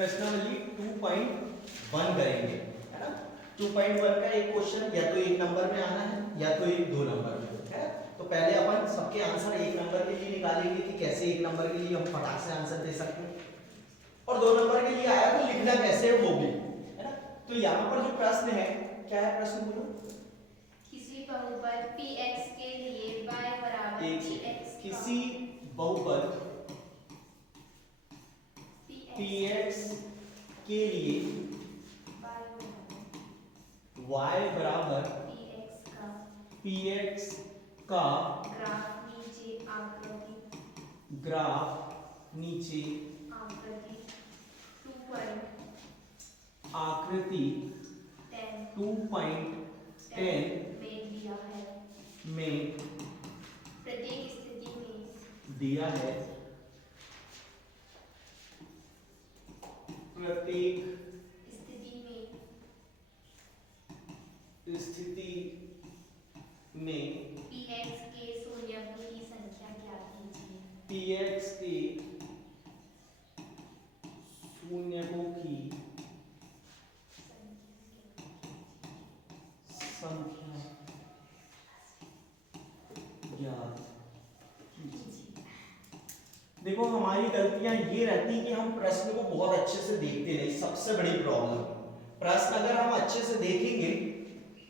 प्रश्नावली 2.1 करेंगे, है ना। 2.1 का एक क्वेश्चन या तो एक नंबर में आना है या तो एक 2 नंबर में, है। तो पहले अपन सबके आंसर एक नंबर के लिए निकालेंगे कि कैसे एक नंबर के लिए हम फटाक से आंसर दे सकते हैं, और 2 नंबर के लिए आया तो लिखना कैसे है वो भी, है ना। तो यहाँ पर जो प्रश्न है, क्या है प्रश्न बोलो। किसी बहुपद px के लिए y बराबर px किसी बहुपद px के लिए y बराबर px का ग्राफ नीचे आकृति 2.10 में प्रत्येक स्थिति में दिया है, प्रत्येक स्थिति में px के शून्यकों की संख्या ज्ञात कीजिए। px के शून्यकों की संख्या ज्ञात कीजिए। देखो हमारी गलतियां ये रहती है कि हम प्रश्न को बहुत अच्छे से देखते नहीं, सबसे बड़ी प्रॉब्लम। प्रश्न अगर हम अच्छे से देखेंगे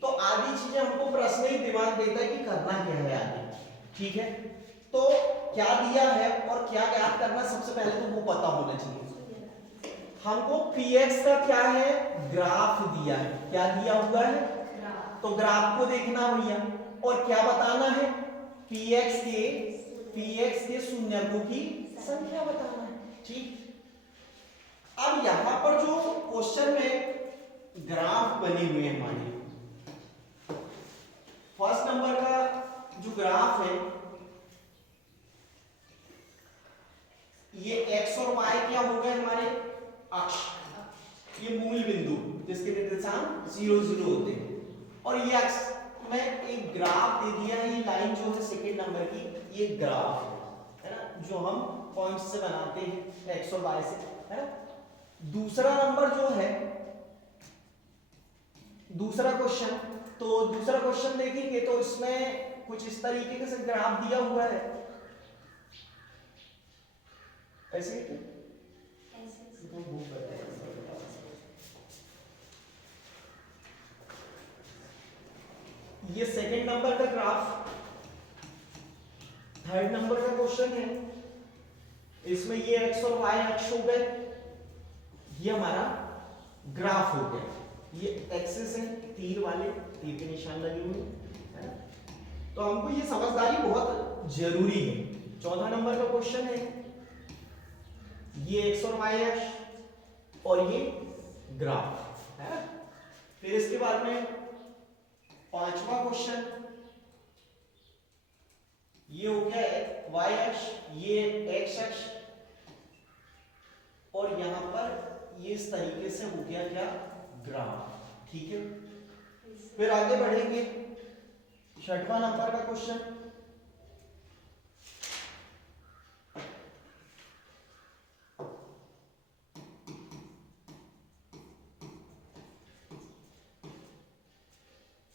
तो आधी चीजें हमको प्रश्न ही दिमाग देता है कि करना क्या है आगे, ठीक है। तो क्या दिया है और क्या ज्ञात करना, सबसे पहले तो वो पता होना चाहिए। हमको px का क्या है, ग्राफ दिया है, क्या दिया हुआ है, तो ग्राफ को देखना भैया, और क्या बताना है, px के शून्यकों की संख्या बताना है, ठीक। अब यहां पर जो क्वेश्चन में ग्राफ बने हुए हैं हमारे, फर्स्ट नंबर का जो ग्राफ है, ये x और y क्या हो गए हमारे अक्ष, ये मूल बिंदु जिसके निर्देशांक 0 0 होते हैं, और ये अक्ष में एक ग्राफ दे दिया है, ये लाइन जो है सेकंड नंबर की, ये ग्राफ है ना, जो हम पॉइंट से बनाते हैं x और y से, है ना। दूसरा नंबर जो है, दूसरा क्वेश्चन, तो दूसरा क्वेश्चन देखेंगे तो इसमें कुछ इस तरीके से ग्राफ दिया हुआ है, ऐसे ही ये सेकंड नंबर का ग्राफ। थर्ड नंबर का क्वेश्चन है, इसमें ये x और y अक्ष हो गए, ये हमारा ग्राफ हो गया, ये एक्सिस है, तीर वाले, तीर के निशान लगे हुए है ना। तो हमको ये समझदारी बहुत जरूरी है। चौथा नंबर का क्वेश्चन है, ये x और y अक्ष और ये ग्राफ है ना। फिर इसके बाद में पांचवा क्वेश्चन, ये हो गया y अक्ष, ये x अक्ष, और यहां पर ये इस तरीके से हो गया क्या, ग्राफ, ठीक है। फिर आगे बढ़ेंगे, छठवां नंबर का क्वेश्चन,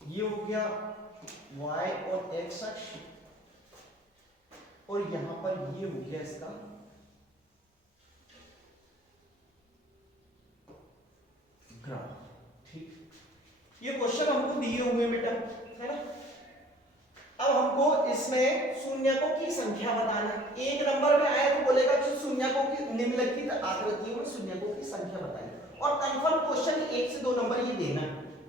ये हो गया y और x अक्ष, और यहां पर ये हो गया इसका ग्राफ, ठीक। ये क्वेश्चन हमको दिए हुए बेटा, है ना। अब हमको इसमें शून्यकों की संख्या बताना है। एक नंबर में आया तो बोलेगा कि शून्यकों की निम्नलिखित आकृतियों में शून्यकों की संख्या बताइए, और कंफर्म क्वेश्चन 1 से 2 नंबर ये देना।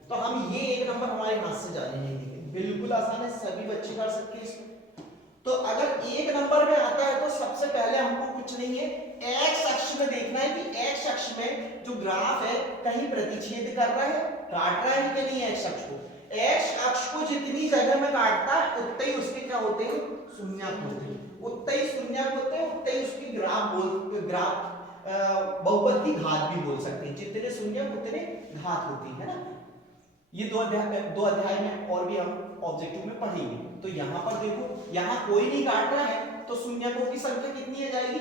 तो हम ये एक नंबर हमारे हाथ से जाने नहीं देंगे, बिल्कुल आसान है, सभी बच्चे कर सकते हैं इसमें। तो अगर एक नंबर में आता है तो सबसे पहले हमको कुछ नहीं है, x अक्ष में देखना है कि x अक्ष में जो ग्राफ है कहीं प्रतिच्छेद कर रहा है, काट रहा है कि नहीं x अक्ष को। x अक्ष को जितनी जगह में काटता है उतने ही उसके क्या होते हैं, शून्यक होते हैं, उतने ही शून्यक होते हैं, उतने ही उसकी बहुपद की घात भी बोल सकते हैं, जितने शून्यक उतने घात होती है ना। ये दो अध्याय में और भी हम ऑब्जेक्टिव में पढ़ेंगे। तो यहाँ पर देखो, यहाँ कोई नहीं काट रहा है तो शून्यकों की संख्या कितनी आ जाएगी,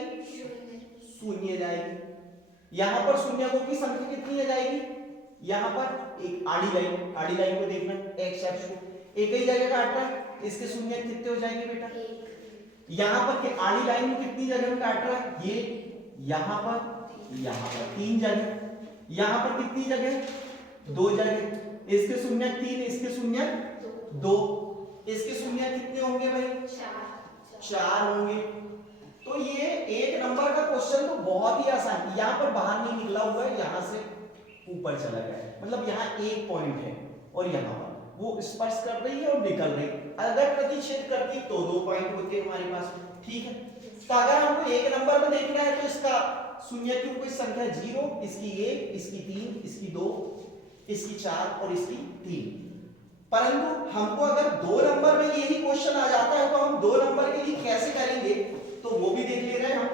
शून्य जाएगी। यहां पर शून्यकों की संख्या कितनी आ जाएगी, यहां पर एक आड़ी लाइन को देखना, एक्स अक्ष को एक ही जगह काट रहा है, इसके शून्य कितने हो जाएंगे बेटा, यहां पर के आड़ी लाइन में कितनी जगह में काट रहा है, ये यहां पर 3 जगह, यहां पर कितनी जगह, 2 जगह, इसके शून्य 3, इसके शून्य 2, इसके शून्य कितने होंगे भाई, 4 होंगे। तो ये एक नंबर का क्वेश्चन तो बहुत ही आसान, यहां पर बाहर नहीं निकला हुआ है, यहां से ऊपर चला गया है, मतलब यहाँ एक पॉइंट है और यहाँ पर वो स्पर्श कर रही है और निकल रही है, अगर प्रतिच्छेद करती तो 2 पॉइंट होते हमारे पास, ठीक है। तो अगर हमको एक नंबर में देखना है तो इसका शून्य की कोई संख्या 0, इसकी 1, इसकी 3, इसकी 2, इसकी 4 और इसकी 3, परंतु हमको अगर 2 नंबर में यही क्वेश्चन आ जाता है तो हम 2 नंबर के लिए कैसे करेंगे तो वो भी देख ले रहे हैं हम।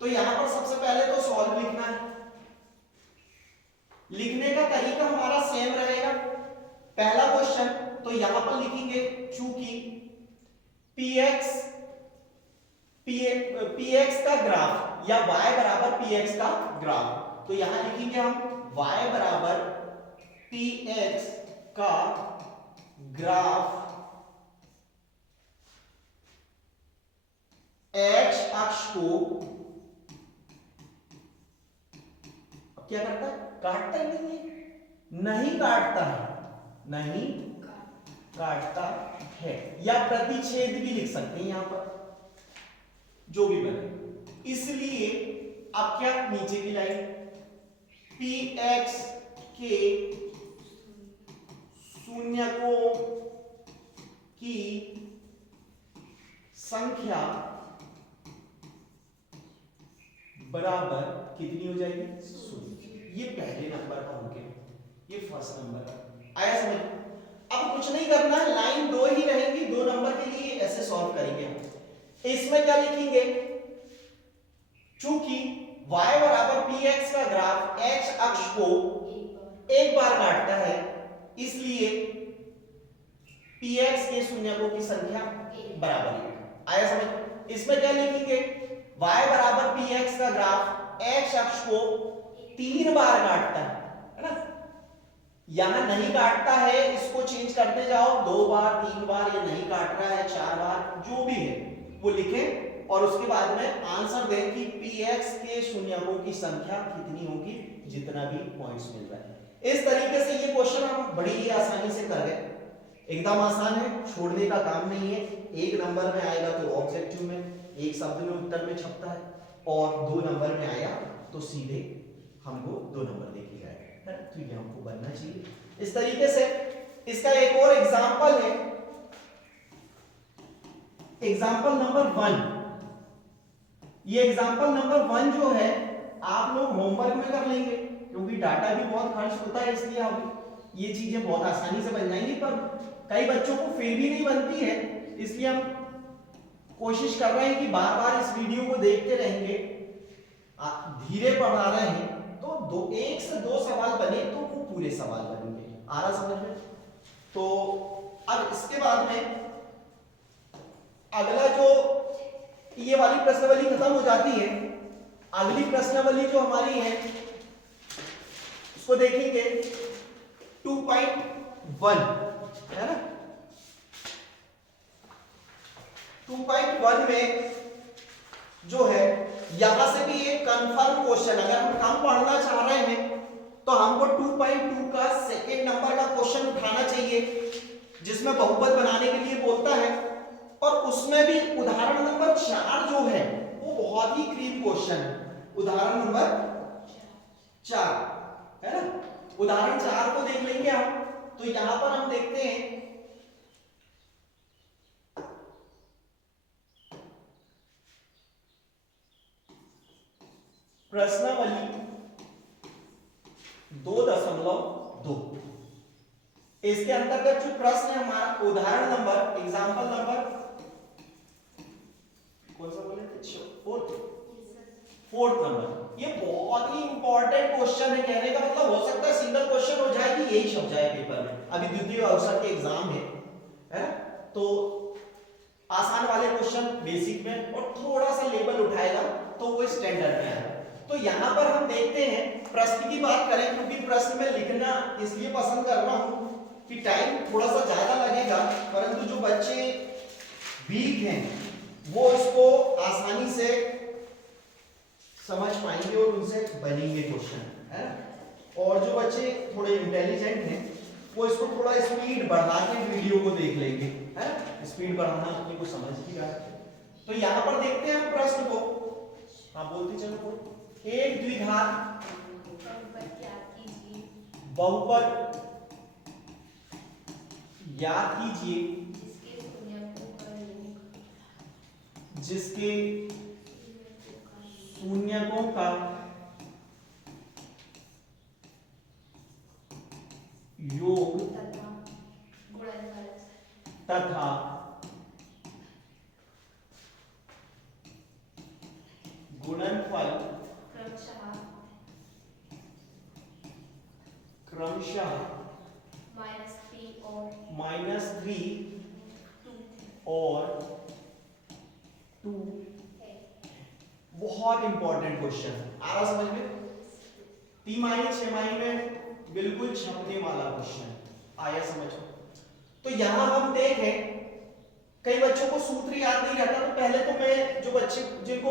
तो यहां पर सबसे पहले तो सॉल्व लिखना है, लिखने का तरीका हमारा सेम रहेगा। पहला क्वेश्चन तो यहां पर लिखेंगे, चूंकि px का ग्राफ या y बराबर px का ग्राफ, तो यहां लिखेंगे हम y बराबर px का ग्राफ x अक्ष को क्या करता है, काटता ही नहीं काटता है, नहीं काटता है, या प्रतिच्छेद भी लिख सकते हैं यहां पर, जो भी बने। इसलिए अब क्या, नीचे की लाइन px के शून्यकों की संख्या बराबर कितनी हो जाएगी, 0। ये पहले नंबर का हो गया, ये फर्स्ट नंबर का आया समझ। अब कुछ नहीं करना है, लाइन 2 ही रहेंगी, 2 नंबर के लिए ऐसे सॉल्व करेंगे हम। इसमें क्या लिखेंगे, चूंकि y बराबर px का ग्राफ x अक्ष को एक बार काटता है, इसलिए px के शून्यकों की संख्या बराबर है, आया समझ। इसमें क्या लिखेंगे, y बराबर px का ग्राफ x अक्ष को 3 बार काटता है ना, यहां नहीं काटता है, इसको चेंज करते जाओ, 2 बार 3 बार, ये नहीं काट रहा है 4 बार, जो भी है वो लिखें और उसके बाद में आंसर दें कि px के शून्यकों की संख्या कितनी होगी, जितना भी पॉइंट्स मिल रहा है। इस तरीके से ये क्वेश्चन हम बड़ी ही आसानी से कर गए, एकदम आसान है, छोड़ने का काम नहीं है। 1 नंबर में आएगा तो ऑब्जेक्टिव में, 1 शब्द में उत्तर में छपता है, और 2 नंबर में आया तो सीधे हमको 2 नंबर देखे जाएगा, तो ये हमको बनना चाहिए इस तरीके से। इसका एक और एग्जाम्पल है, एग्जाम्पल नंबर 1। ये एग्जाम्पल नंबर 1 जो है आप लोग होमवर्क में कर लेंगे, क्योंकि डाटा भी बहुत खर्च होता है, इसलिए अब ये चीजें बहुत आसानी से बन जाएंगी, पर कई बच्चों को फिर भी नहीं बनती है, इसलिए हम कोशिश कर रहे हैं कि बार बार इस वीडियो को देखते रहेंगे, धीरे पढ़ा रहे हैं, तो 1 से 2 सवाल बने तो वो पूरे सवाल बनेंगे, आ रहा समझ में। तो अब इसके बाद में अगला जो, ये वाली प्रश्नावली खत्म हो जाती है, अगली प्रश्नावली जो हमारी है उसको देखेंगे 2.1 है ना। 2.1 में जो है, यहां से भी एक कंफर्म क्वेश्चन, अगर हम कम पढ़ना चाह रहे हैं तो हमको 2.2 का सेकेंड नंबर का क्वेश्चन उठाना चाहिए, जिसमें बहुपद बनाने के लिए बोलता है, और उसमें भी उदाहरण नंबर 4 जो है वो बहुत ही क्रीम क्वेश्चन है। उदाहरण नंबर 4 है ना, उदाहरण 4 को देख लेंगे हम। तो यहां पर हम देखते हैं, प्रश्नावली 2.2, इसके अंतर्गत जो प्रश्न है हमारा, उदाहरण नंबर, एग्जाम्पल नंबर कौन सा बोले थे, 4th नंबर। ये बहुत ही इंपॉर्टेंट क्वेश्चन है, कहने का मतलब हो सकता है सिंगल क्वेश्चन हो जाए कि यही छप जाए पेपर में, अभी द्वितीय अवसर के एग्जाम है ना, तो आसान वाले क्वेश्चन बेसिक में और थोड़ा सा लेवल उठाएगा तो वो स्टैंडर्ड में आएगा। तो यहाँ पर हम देखते हैं, प्रश्न की बात करें, क्योंकि प्रश्न में लिखना इसलिए पसंद कर रहा हूं कि टाइम थोड़ा सा ज्यादा लगेगा, परंतु जो बच्चे वीक हैं वो इसको आसानी से समझ पाएंगे और उनसे बनेंगे क्वेश्चन, है ना। और जो बच्चे थोड़े इंटेलिजेंट हैं वो इसको थोड़ा स्पीड बढ़ा के वीडियो को देख लेंगे, है। स्पीड बढ़ाना अपने को समझ ही रहा है। तो यहाँ पर देखते हैं हम प्रश्न को, हाँ बोलते चलो बोल। एक द्विघात बहुपद याद कीजिए जिसके शून्यकों का योग तथा गुणनफल क्रमशः -3 और 2। बहुत इंपॉर्टेंट क्वेश्चन आ रहा समझ में। 3 6 में बिल्कुल छपने वाला क्वेश्चन आया समझ में। तो यहां हम देखें, कई बच्चों को सूत्र याद नहीं रहता, तो पहले तो मैं जो बच्चे जिनको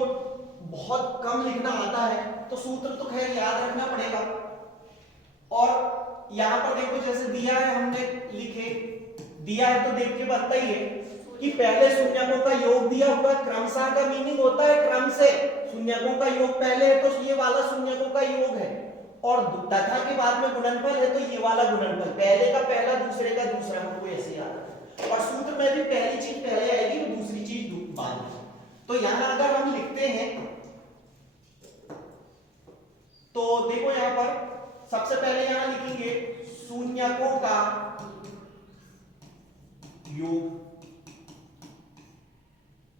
बहुत कम लिखना आता है तो सूत्र तो खैर याद रखना पड़ेगा। और यहां पर देखो जैसे दिया है, हमने लिखे दिया है तो देख के बनता ही है कि पहले शून्यकों का योग दिया हुआ, क्रमशः का मीनिंग होता है क्रम से, शून्यकों का योग पहले है तो ये वाला शून्यकों का योग है, और तथा के बाद में गुणनफल है तो ये वाला गुणनफल, पहले का पहला दूसरे का दूसरा, हमको ऐसे याद है। और सूत्र में भी पहली चीज पहले आएगी तो दूसरी चीज बाद में। तो यहां अगर हम लिखते हैं तो देखो यहां पर सबसे पहले यहां लिखेंगे शून्यकों का योग,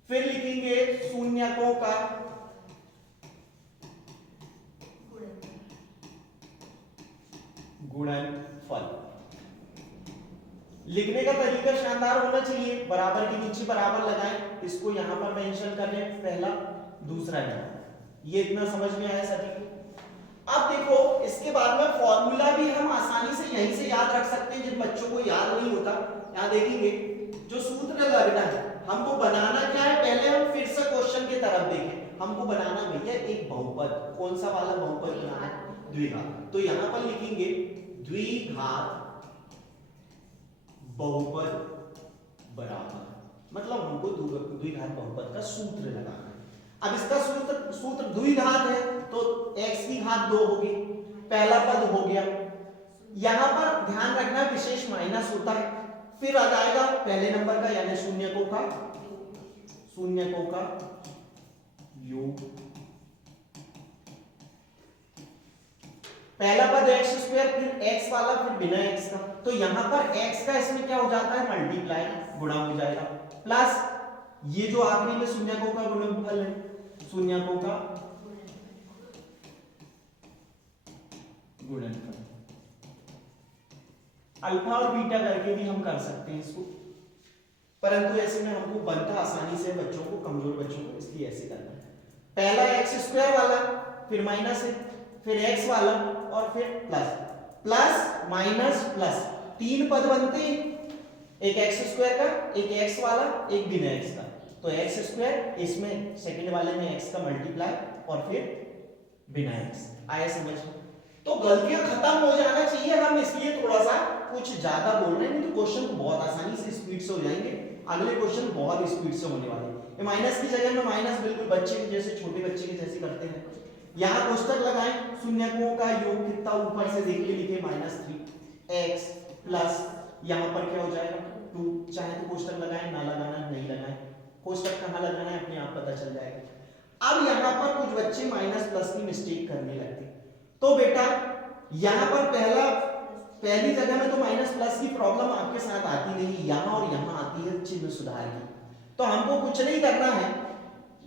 फिर लिखेंगे शून्यकों का गुणनफल। लिखने का तरीका शानदार होना चाहिए, बराबर के नीचे बराबर लगाएं, इसको यहां पर मेंशन कर लें, पहला दूसरा नहीं। ये इतना समझ में आया सभी को। अब देखो इसके बाद में फॉर्मूला भी हम आसानी से यहीं से याद रख सकते हैं, जिन बच्चों को याद नहीं होता। यहां देखेंगे जो सूत्र लगना है, हमको बनाना क्या है, पहले हम फिर से क्वेश्चन की तरफ देखें। हमको बनाना भैया एक बहुपद, कौन सा वाला बहुपद बनाना, द्विघात। तो यहां पर लिखेंगे द्विघात बहुपद बराबर, मतलब हमको द्विघात बहुपद का सूत्र लगाना है। अब इसका सूत्र द्विघात है तो x की घात 2 होगी, पहला पद हो गया। यहां पर ध्यान रखना विशेष माइनस होता है, फिर आ जाएगा पहले नंबर का यानी शून्यकों का योग, पहला पद x स्क्वायर, फिर x वाला, फिर बिना x का। तो यहां पर x का इसमें क्या हो जाता है, मल्टीप्लाई, गुणा हो जाएगा, प्लस ये जो आखिरी में शून्यकों का गुणनफल है, शून्यकों का गुणनफल। अल्फा और बीटा करके भी हम कर सकते हैं इसको, परंतु ऐसे में हमको बनता आसानी से बच्चों को, कमजोर बच्चों को, इसलिए ऐसे करना है। पहला x स्क्वायर वाला, फिर माइनस है, फिर x वाला और फिर प्लस, प्लस माइनस प्लस, 3 पद बनते हैं, एक x स्क्वायर का, एक x वाला, एक बिना x का। तो x स्क्वायर, इसमें सेकंड वाले में x का मल्टीप्लाई और फिर बिना x। आया समझ में? तो गलतियां खत्म हो जाना चाहिए, हम इसलिए थोड़ा सा कुछ ज्यादा बोल रहे हैं, नहीं तो क्वेश्चन बहुत आसानी से स्पीड से हो जाएंगे। अगले क्वेश्चन बहुत स्पीड से होने वाले हैं। माइनस की जगह में माइनस बिल्कुल बच्चे के जैसे, छोटे बच्चे के जैसे करते हैं। यहाँ कोष्टक लगाएं, शून्यकों का योग कितना ऊपर से देख के लिखे, -3 x प्लस यहाँ पर क्या हो जाएगा 2। चाहे तो कोष्टक लगाएं, ना लगाना नहीं लगाएं, कोष्टक कहाँ लगाना है अपने आप पता चल जाएगा। अब यहाँ पर कुछ बच्चे माइनस प्लस की मिस्टेक करने लगते, तो बेटा यहाँ पर पहली जगह में तो माइनस प्लस की प्रॉब्लम आपके साथ आती नहीं, यहाँ और यहाँ आती है चिन्ह सुधार की। तो हमको कुछ नहीं करना है,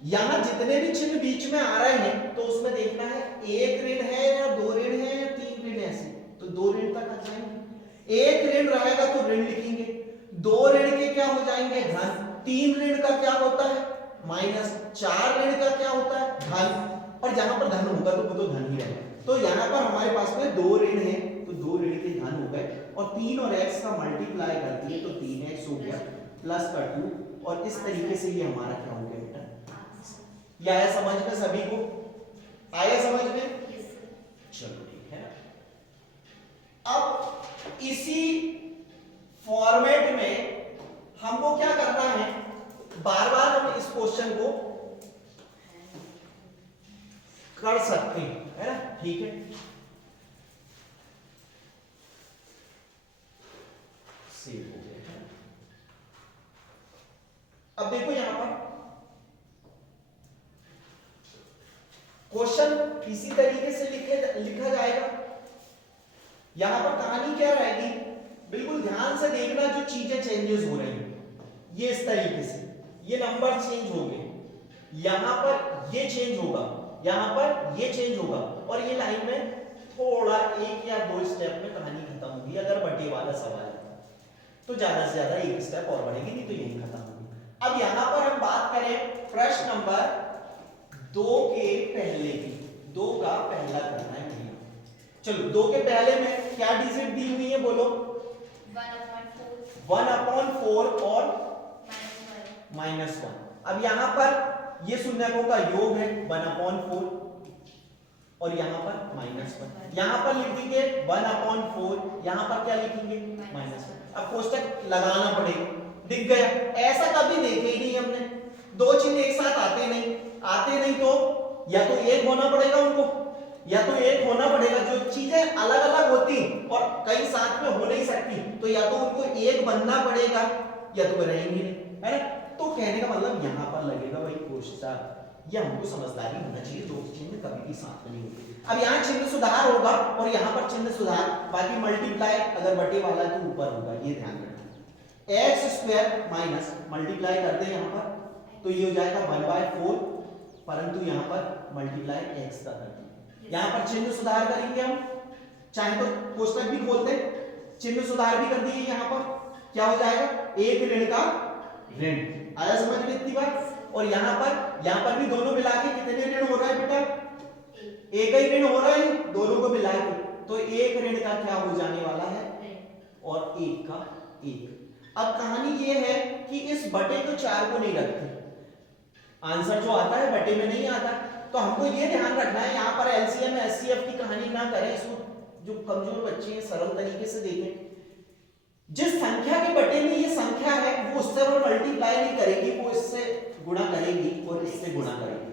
यहाँ जितने भी चिन्ह बीच में आ रहे हैं तो उसमें देखना है 1 ऋण है या 2 ऋण है या 3 ऋण, ऐसे तो 2 ऋण तक आ जाएंगे। 1 ऋण रहेगा तो ऋण लिखेंगे, 2 ऋण के क्या हो जाएंगे, धन। 3 ऋण का क्या होता है, माइनस। 4 ऋण का क्या होता है, धन। और जहां पर धन होगा तो वो तो धन ही रहेगा। तो यहाँ पर हमारे पास में 2 ऋण है, तो 2 ऋण के धन हो गए, और 3 और x का मल्टीप्लाई करती है तो 3x हो गया प्लस का 2, और इस तरीके से ये हमारा क्या हो गया बेटा, ये आया समझ में सभी को? आया समझ में? चलो ठीक है ना। अब इसी फॉर्मेट में हमको क्या करना है, बार बार हम इस क्वेश्चन को कर सकते हैं, है ना? ठीक है, सेव हो गया है। अब देखो यहां पर क्वेश्चन इसी तरीके से लिखा जाएगा। यहां पर कहानी क्या रहेगी, बिल्कुल ध्यान से देखना, जो चीजें चेंजेस हो रही हैं ये इस तरीके से, ये नंबर चेंज हो गए, यहां पर ये चेंज होगा, यहां पर ये चेंज होगा, और ये लाइन में थोड़ा 1 या 2 स्टेप में कहानी खत्म होगी। अगर बटे वाला सवाल है तो ज्यादा से ज्यादा 1 स्टेप और बढ़ेगी, नहीं तो यही खत्म होगी। अब यहां पर हम बात करें प्रश्न नंबर 2 के पहले की, 2 का पहला करना है भैया। चलो 2 के पहले में क्या डिजिट दी हुई है बोलो? 1/4 और -1। अब यहां पर ये शून्यकों का योग है 1/4, और यहां पर -1, यहां पर लिख देंगे 1/4, यहां पर क्या लिखेंगे -1। अब कोष्टक लगाना पड़ेगा, दिख गया? ऐसा कभी देखे ही नहीं हमने, 2 चिन्ह एक साथ आते नहीं तो या तो एक होना पड़ेगा उनको, या तो एक होना पड़ेगा। जो चीजें अलग अलग होती और कई साथ में हो नहीं सकती, तो या तो उनको एक बनना पड़ेगा या तो रहेंगे नहीं, है ना? तो कहने का मतलब यहां पर लगेगा भाई कोष्टक, ये हमको समझदारी होना चाहिए, 2 चिन्ह कभी भी साथ में नहीं होते। अब यहाँ चिन्ह सुधार होगा और यहाँ पर चिन्ह सुधार, बाकी मल्टीप्लाई अगर बटे वाला तो ऊपर होगा, ये ध्यान रखना। x² माइनस मल्टीप्लाई करते हैं यहाँ पर तो ये हो जाएगा 1/4, परंतु यहाँ पर मल्टीप्लाई x का करते हैं, यहाँ पर चिन्ह सुधार करेंगे हम, चाहे तो कोष्टक भी खोलते, चिन्ह सुधार भी कर दिए। यहाँ पर क्या हो जाएगा, एक ऋण का ऋण, आया समझ में इतनी बात? और यहाँ पर भी दोनों मिला के कितने ऋण हो रहा है बेटा? एक ही ऋण हो रहा है दोनों को मिला के, तो एक ऋण का क्या हो जाने वाला है, और एक का एक। अब कहानी ये है कि इस बटे को 4 को नहीं रखते, आंसर जो आता है बटे में नहीं आता, तो हमको ये ध्यान रखना है यहाँ पर एलसीएम एचसीएफ की कहानी ना करें, इसको जो कमजोर बच्चे हैं सरल तरीके से देखें। जिस संख्या के बटे में ये संख्या है वो उससे वो मल्टीप्लाई नहीं करेगी, वो इससे गुणा करेगी और इससे गुणा करेगी,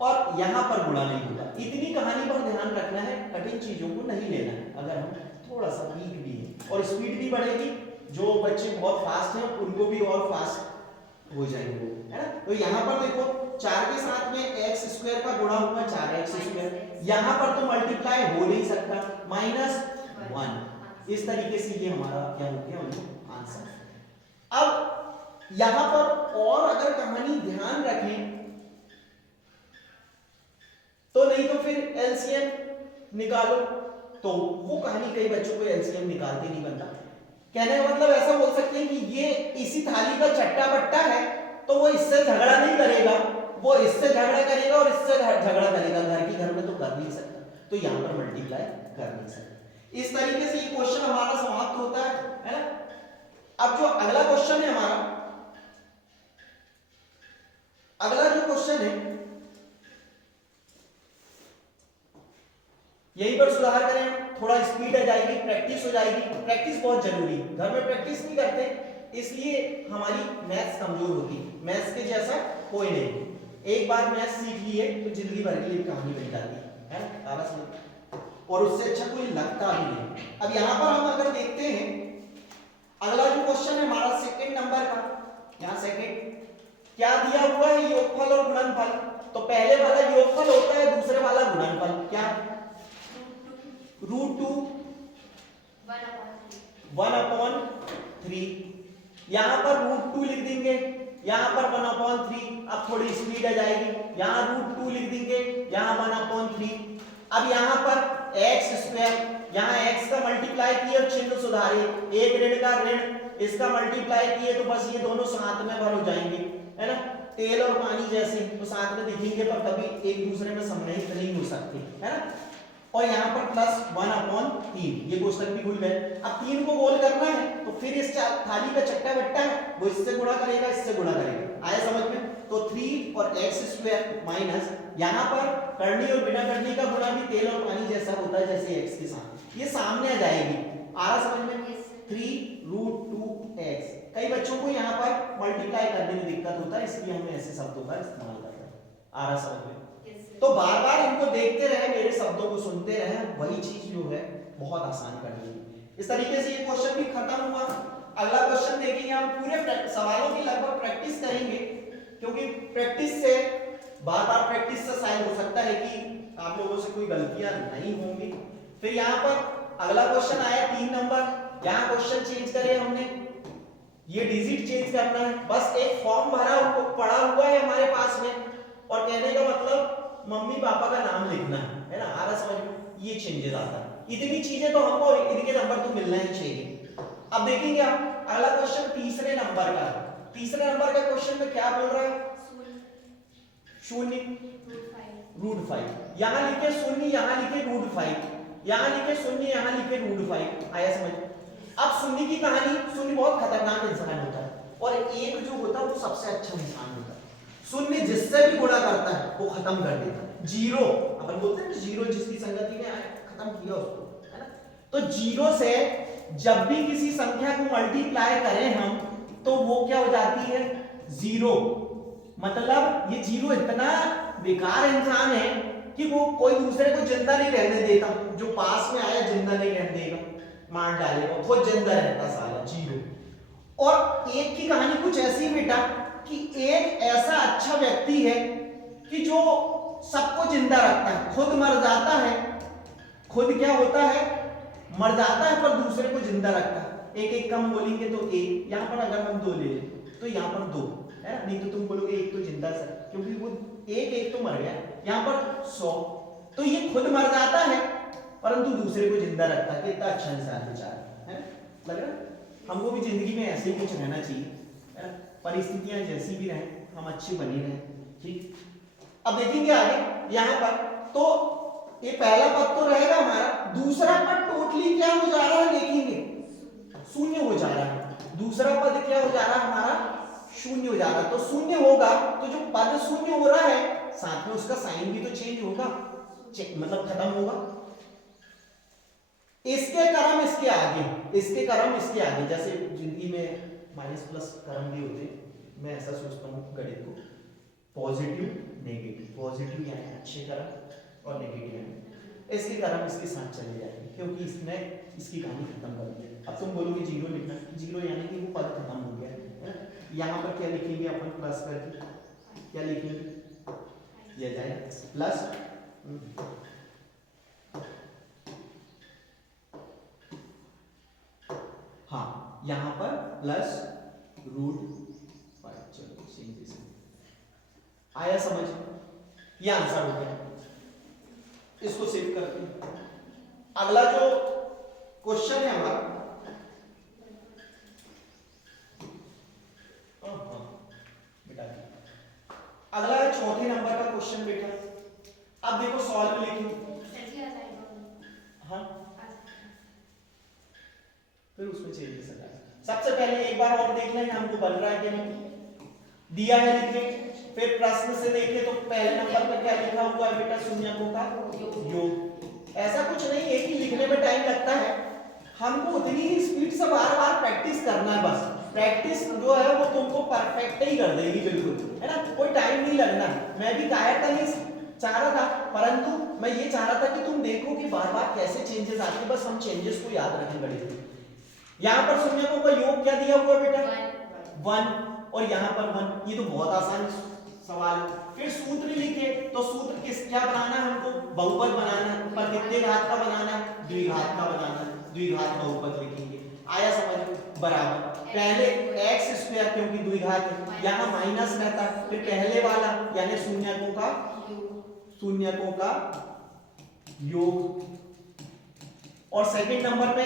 और यहां पर गुणा नहीं होगा। इतनी कहानी पर ध्यान रखना है, कठिन चीजों को नहीं लेना है। अगर हम थोड़ा सा वीक भी है और स्पीड भी बढ़ेगी, जो बच्चे बहुत फास्ट हैं उनको भी और फास्ट हो जाएंगे, है ना? तो यहाँ पर देखो 4 के साथ में x² का गुणा हुआ 4x², यहाँ पर तो मल्टीप्लाई हो नहीं सकता, -1। इस तरीके से ये हमारा क्या हो गया आंसर। अब यहां पर और अगर कहानी ध्यान रखें तो, नहीं तो फिर एलसीएम निकालो, तो वो कहानी कई बच्चों को एलसीएम निकालते नहीं बनता। कहने का मतलब ऐसा बोल सकते हैं कि ये इसी थाली का चट्टा बट्टा है, तो वो इससे झगड़ा नहीं करेगा, वो इससे झगड़ा करेगा और इससे झगड़ा करेगा, घर की घर में तो कर नहीं सकता, तो यहां पर मल्टीप्लाई कर नहीं सकता। इस तरीके से ये क्वेश्चन हमारा समाप्त होता है ना? अब जो अगला क्वेश्चन है हमारा, अगला जो क्वेश्चन है यहीं पर सुधार करें, थोड़ा स्पीड आ जाएगी, प्रैक्टिस हो जाएगी। प्रैक्टिस बहुत जरूरी है, घर में प्रैक्टिस नहीं करते इसलिए हमारी मैथ्स कमजोर होती है। मैथ्स के जैसा कोई नहीं, एक बार मैथ्स सीख लिए तो जिंदगी भर के लिए कहानी बन जाती है ना? और उससे अच्छा कोई लगता भी नहीं। अब यहां पर हम अगर देखते हैं अगला जो क्वेश्चन है हमारा 2 नंबर का, यहां सेकंड क्या दिया हुआ है, योगफल और गुणनफल। तो पहले वाला योगफल होता है, दूसरे वाला गुणनफल क्या, √2 1/3। यहां पर √2 लिख देंगे, यहां पर 1/3। अब थोड़ी स्पीड आ जाएगी, यहां √2 लिख देंगे, यहां 1/3। अब यहां पर x², यहां x का मल्टीप्लाई किए और चिन्ह सुधारे, एक ऋण का ऋण, इसका मल्टीप्लाई किए तो बस ये दोनों साथ में भर हो जाएंगे, है ना? तेल और पानी जैसे तो साथ में दिखेंगे पर कभी एक दूसरे में सम्मिलित नहीं हो सकते, है ना। और यहाँ पर प्लस 1/3, ये कोष्टक भी खुल गए। अब 3 को गोल करना है तो फिर इस थाली का चट्टा बट्टा है वो इससे गुणा करेगा, इससे गुणा करेगा। आया समझ में? तो 3 और x² माइनस यहाँ पर करनी और बिना करनी का गुणा भी तेल और पानी जैसा होता है जैसे x के साथ, ये सामने आ जाएगी। आ रहा समझ में? 3√2x। कई बच्चों को यहाँ पर मल्टीप्लाई करने में दिक्कत होता है, इसलिए हम ऐसे शब्दों का इस्तेमाल करते हैं। आ रहा समझ में? तो बार बार इनको देखते रहे, मेरे शब्दों को सुनते रहे, वही चीज जो है बहुत आसान कर देगी। इस तरीके से ये क्वेश्चन भी खत्म हुआ। अगला क्वेश्चन देखेंगे हम, पूरे सवालों की लगभग प्रैक्टिस करेंगे, क्योंकि प्रैक्टिस से बार बार प्रैक्टिस से शायद हो सकता है कि आप लोगों से कोई गलतियां नहीं होंगी। फिर यहाँ पर अगला क्वेश्चन आया 3 नंबर, यहाँ क्वेश्चन चेंज करे हमने, ये डिजिट चेंज करना है, बस एक फॉर्म भरा पड़ा हुआ है हमारे पास में और कहने का मतलब मम्मी पापा का नाम लिखना है ना। आ रहा समझ में? ये चेंजेस आता है। इतनी चीजें तो हमको इनके नंबर तो मिलना ही चाहिए। अब देखेंगे हम अगला क्वेश्चन तीसरे नंबर का। तीसरे नंबर का क्वेश्चन में क्या बोल रहा है? शून्य √5। यहाँ लिखे शून्य, यहाँ लिखे √5, यहाँ लिखे शून्य, यहाँ लिखे √5। आया समझ? अब शून्य की कहानी, शून्य बहुत खतरनाक इंसान होता है और एक जो होता है वो सबसे अच्छा इंसान होता है। शून्य जिससे भी गुणा करता है वो खत्म कर देता है। जीरो अपन बोलते हैं जीरो, जिसकी संगति में आए खत्म किया उसको, है ना। तो जीरो से जब भी किसी संख्या को मल्टीप्लाई करें हम तो वो क्या हो जाती है? जीरो। मतलब ये जीरो इतना बेकार इंसान है कि वो कोई दूसरे को जिंदा नहीं रहने देता, जो पास में आया जिंदा नहीं रहने देगा, मार डालेगा, खुद जिंदा रहता साला जीरो। और एक की कहानी कुछ ऐसी बेटा कि एक ऐसा अच्छा व्यक्ति है कि जो सबको जिंदा रखता है, खुद मर जाता है, खुद क्या होता है? मर जाता है पर दूसरे को जिंदा रखता है। एक एक कम बोलेंगे तो एक, यहाँ पर अगर हम 2 ले लें तो यहाँ पर 2 है ना, नहीं तो तुम बोलोगे एक तो जिंदा सर, क्योंकि वो एक तो मर गया, यहाँ पर 100। तो ये खुद मर जाता है परंतु दूसरे को जिंदा रखता है। कितना अच्छा इंसान बेचारा है, लग रहा? हमको भी जिंदगी में ऐसे ही कुछ रहना चाहिए, है ना। परिस्थितियां जैसी भी रहें हम अच्छे बने रहें, ठीक। अब देखेंगे आगे यहाँ पर, तो ये पहला पद तो रहेगा हमारा, दूसरा पद टोटली क्या हो जा रहा है देखेंगे? शून्य हो जा रहा है। दूसरा पद क्या हो जा रहा है हमारा? शून्य हो जा रहा है। तो शून्य होगा तो जो पद शून्य हो रहा है साथ में उसका साइन भी तो चेंज होगा, मतलब खत्म होगा। इसके क्रम इसके आगे, इसके क्रम इसके आगे, जैसे जिंदगी में माइनस प्लस क्रम भी होते, मैं ऐसा सोचता हूँ गणित को, पॉजिटिव नेगेटिव, पॉजिटिव यानी अच्छे क्रम और नेगेटिव यानी इसके क्रम इसके साथ चले जाएंगे, क्योंकि इसने इसकी कहानी खत्म कर दी। अब तुम बोलोगे जीरो लिखना, जीरो यानी कि वो पद खत्म हो गया है। यहाँ पर क्या लिखेंगे अपन? प्लस करके क्या लिखेंगे? यह जाए प्लस, हाँ यहाँ पर प्लस √5। चलो सेम आया समझ? ये आंसर हो गया, इसको सेव करते हैं। अगला जो क्वेश्चन है हमारा, बेटा अगला है चौथे नंबर का क्वेश्चन बेटा। अब देखो सॉल्व लिखो, हाँ फिर उसमें चेंजेस आ जाए। सबसे पहले एक बार और देख लें हमको बन रहा है कि नहीं, दिया है लिखें। फिर प्रश्न से देखें तो पहले नंबर पर क्या लिखा हुआ है बेटा? शून्यकों का योग। ऐसा कुछ नहीं है कि लिखने में टाइम लगता है, हमको उतनी ही स्पीड से बार बार प्रैक्टिस करना है। बस प्रैक्टिस जो है वो तुमको परफेक्ट ही कर देगी, बिल्कुल, है ना। कोई टाइम नहीं लगना। मैं भी कायरता नहीं चाह रहा था, परंतु मैं ये चाह रहा था कि तुम देखो कि बार बार कैसे चेंजेस आते हैं, बस हम चेंजेस को याद रखें गणित। यहाँ पर शून्यकों का योग क्या दिया हुआ बेटा? 1 और यहाँ पर 1। ये तो बहुत आसान सवाल है। फिर सूत्र लिखे तो सूत्र क्या बनाना है हमको? बहुपद बनाना है, पर कितने घात का बनाना है? द्विघात का बनाना है। द्विघात बहुपद लिखेंगे। आया समझ? बराबर पहले x², क्योंकि द्विघात है, यहाँ माइनस रहता है, फिर पहले वाला यानी शून्यकों का योग, और सेकंड नंबर पे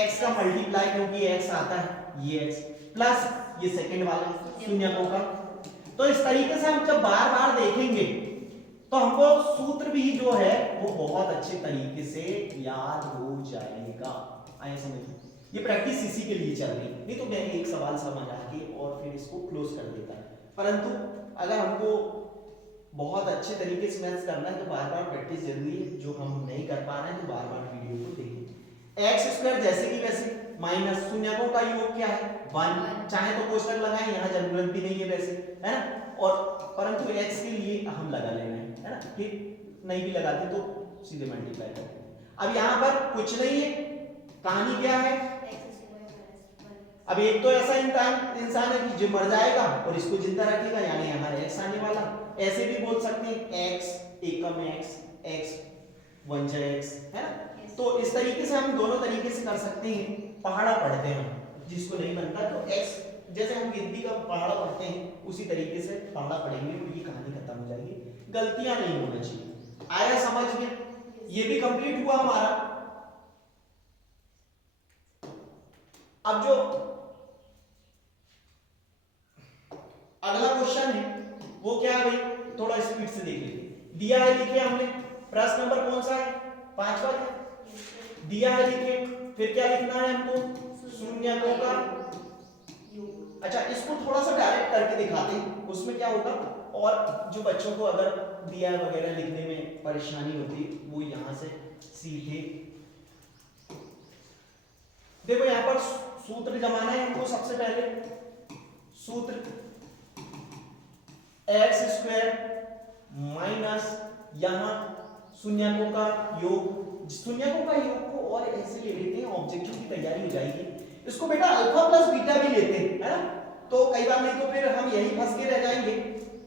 x का मल्टीप्लाई, क्योंकि x आता है, ये x प्लस ये सेकंड वाला शून्यकों का तो इस तरीके से हम जब बार बार देखेंगे तो हमको सूत्र भी जो है वो बहुत अच्छे तरीके से याद हो जाएगा। आइए समझिए, ये प्रैक्टिस इसी के लिए चल रही है, नहीं तो मैं एक सवाल समझ आके और फिर इसको क्लोज कर देता। परंतु अगर हमको बहुत अच्छे तरीके से मैथ्स करना है तो बार बार प्रैक्टिस जरूरी है। जो हम नहीं कर पा रहे हैं तो बार बार वीडियो को देखें। एक्स स्क्वायर जैसे कि वैसे माइनस शून्यकों का योग क्या है 1, चाहे तो कोष्टक लगाएं, यहाँ जरूरत भी नहीं है वैसे, है ना। और परंतु एक्स के लिए हम लगा ले रहे हैं, है ना, फिर नहीं भी लगाते तो सीधे मल्टीप्लाई करें। अब यहाँ पर कुछ नहीं है, कहानी क्या है, अब एक तो ऐसा इंसान है कि जो मर जाएगा और इसको जिंदा रखेगा, यानी हमारा एक्स आने वाला। ऐसे भी बोल सकते हैं एक्स एकम एक्स, एक्स वंशज एक्स, है ना। तो इस तरीके से हम दोनों तरीके से कर सकते हैं। पहाड़ा पढ़ते हैं, जिसको नहीं बनता तो एक्स, जैसे हम गिनती का पहाड़ा पढ़ते हैं उसी तरीके से पहाड़ा पढ़ेंगे और ये कहानी खत्म हो जाएगी। गलतियां नहीं होना चाहिए। आया समझ में? ये भी कंप्लीट हुआ हमारा। अब जो अगला क्वेश्चन है वो क्या है भाई, थोड़ा स्पीड से देख लीजिए। दिया है, लिखे हमने। प्रश्न नंबर कौन सा है, 5वां है। दिया है, लिखे। फिर क्या लिखना है हमको, शून्यकों का। अच्छा, इसको थोड़ा सा डायरेक्ट करके दिखाते हैं, उसमें क्या होगा। और जो बच्चों को अगर दिया वगैरह लिखने में परेशानी होती है वो यहां से सीधे देखो, यहां पर सूत्र जमाना है हमको। सबसे पहले सूत्र एक्स स्क्वायर माइनस यहां शून्यकों का योग। शून्यकों का योग को और ऐसे ले लेते हैं, ऑब्जेक्टिव की तैयारी हो जाएगी। इसको बेटा अल्फा प्लस बीटा भी लेते हैं, है ना। तो कई बार नहीं तो फिर हम यही फंस के रह जाएंगे,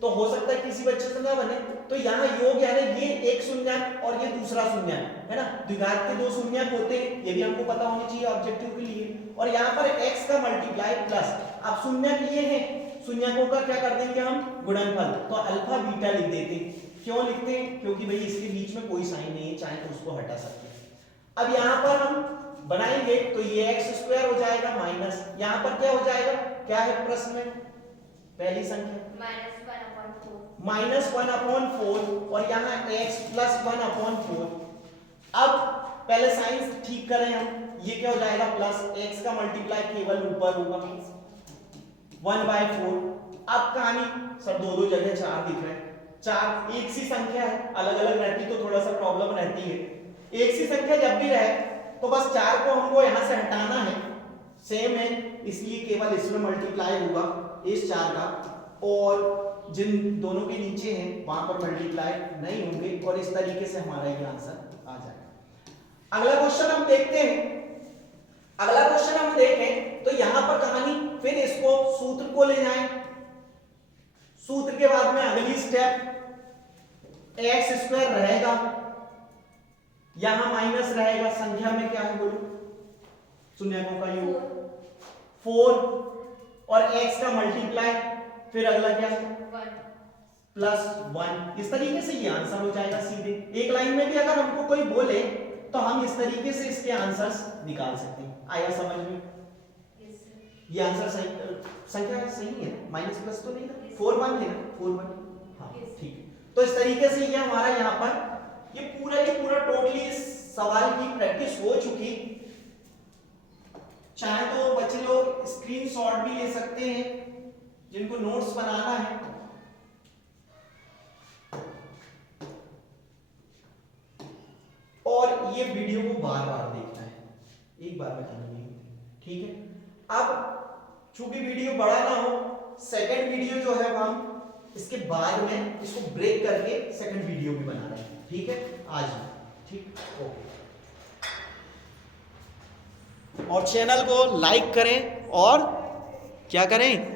तो हो सकता है किसी बच्चे से ना बने। तो यहाँ योग यानी ये एक शून्यक और ये दूसरा शून्यक, है ना। द्विघात के दो शून्यक होते हैं, ये भी हमको पता होनी चाहिए ऑब्जेक्टिव के लिए। और यहाँ पर x का मल्टीप्लाई प्लस, अब शून्यक ये है, शून्यकों का क्या कर देंगे हम, गुणनफल। तो अल्फा बीटा लिख देते हैं। क्यों लिखते हैं, क्योंकि भाई इसके बीच में कोई साइन नहीं है, चाहे तो उसको हटा सकते हैं। अब यहाँ पर हम बनाएंगे तो ये एक्स स्क्वायर हो जाएगा माइनस, यहाँ पर क्या हो जाएगा, क्या है प्रश्न में पहली संख्या -1/4 और यहाँ x +1/4। अब पहले साइन ठीक करें हम, ये क्या हो जाएगा प्लस, x का मल्टीप्लाई केवल ऊपर होगा 1/4। अब कहानी सब दो जगह 4 दिख रहे हैं। 4 एक सी संख्या है, अलग अलग रहती तो थोड़ा सा प्रॉब्लम रहती है। एक सी संख्या जब भी रहे तो बस 4 को हमको यहां से हटाना है, सेम है, इसलिए केवल इसमें मल्टीप्लाई होगा इस 4 का, और जिन दोनों के नीचे हैं वहां पर मल्टीप्लाई नहीं होंगे, और इस तरीके से हमारा ये आंसर आ जाएगा। अगला क्वेश्चन हम देखते हैं। अगला क्वेश्चन हम देखें तो यहां पर कहानी फिर इसको सूत्र को ले जाएं। सूत्र के बाद में अगली स्टेप एक्स स्क्वायर रहेगा, यहां माइनस रहेगा, संख्या में क्या है बोलो, शून्यकों का योग 4 और x का मल्टीप्लाई, फिर अगला क्या है +1। इस तरीके से ये आंसर हो जाएगा सीधे। एक लाइन में भी अगर हमको कोई बोले तो हम इस तरीके से इसके आंसर्स निकाल सकते हैं। आया समझ में? ये आंसर सही, संख्या सही है, माइनस प्लस तो नहीं था, 4 1 है ना, 4 1, हाँ ठीक। तो इस तरीके से ये हमारा यहाँ पर ये पूरा टोटली इस सवाल की प्रैक्टिस हो चुकी। चाहे तो बच्चे लोग स्क्रीनशॉट भी ले सकते हैं जिनको नोट्स बनाना है। और ये वीडियो को बार बार देखना है, एक बार में करना नहीं, ठीक है। अब चूंकि वीडियो बड़ा ना हो, सेकंड वीडियो जो है हम इसके बाद में इसको ब्रेक करके सेकंड वीडियो भी बना रहे हैं, ठीक है आज, ठीक, ओके। और चैनल को लाइक करें और क्या करें,